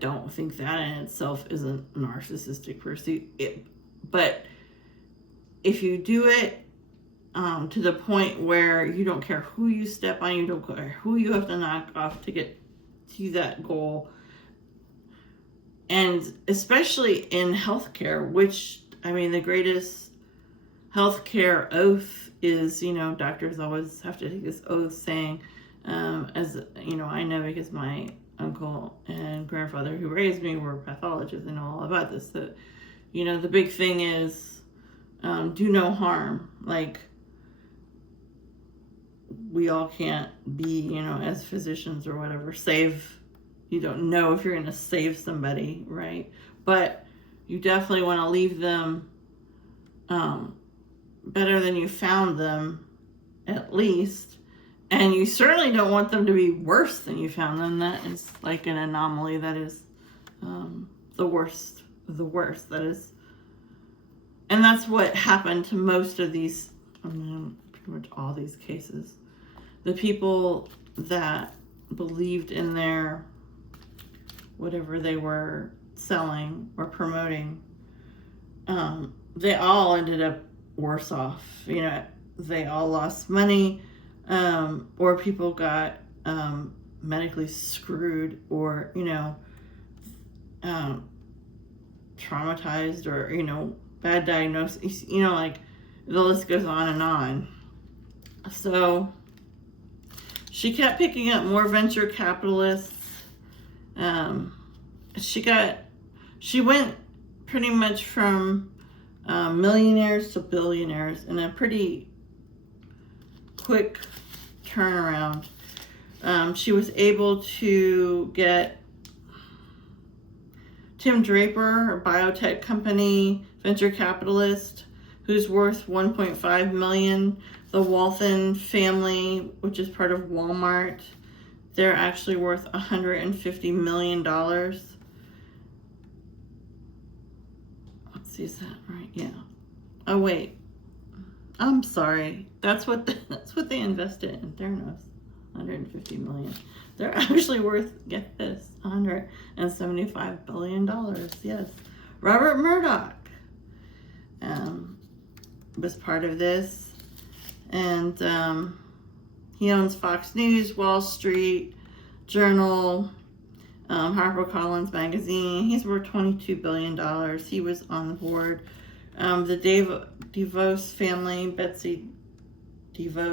don't think that in itself is a narcissistic pursuit. But if you do it to the point where you don't care who you step on, you don't care who you have to knock off to get to that goal, and especially in healthcare, which, I mean, the greatest healthcare oath is, doctors always have to take this oath saying, as I know because my uncle and grandfather who raised me were pathologists and know all about this, that, the big thing is do no harm. Like, we all can't be, as physicians or whatever, you don't know if you're going to save somebody, right? But you definitely want to leave them better than you found them, at least. And you certainly don't want them to be worse than you found them. That is like an anomaly. That is the worst of the worst. That is, and that's what happened to most of these, pretty much all these cases. The people that believed in their, whatever they were selling or promoting, they all ended up worse off. They all lost money, or people got medically screwed, or traumatized, or bad diagnosis. Like the list goes on and on. So she kept picking up more venture capitalists. She went pretty much from millionaires to billionaires in a pretty quick turnaround. She was able to get Tim Draper, a biotech company venture capitalist, who's worth $1.5 million. The Walton family, which is part of Walmart, they're actually worth $150 million. Let's see, is that right? Yeah. Oh wait, I'm sorry. That's what they invested in Theranos, $150 million. They're actually worth, get this, $175 billion. Yes, Robert Murdoch was part of this. And he owns Fox News, Wall Street Journal, HarperCollins magazine. He's worth $22 billion. He was on the board. The DeVos family, Betsy DeVos,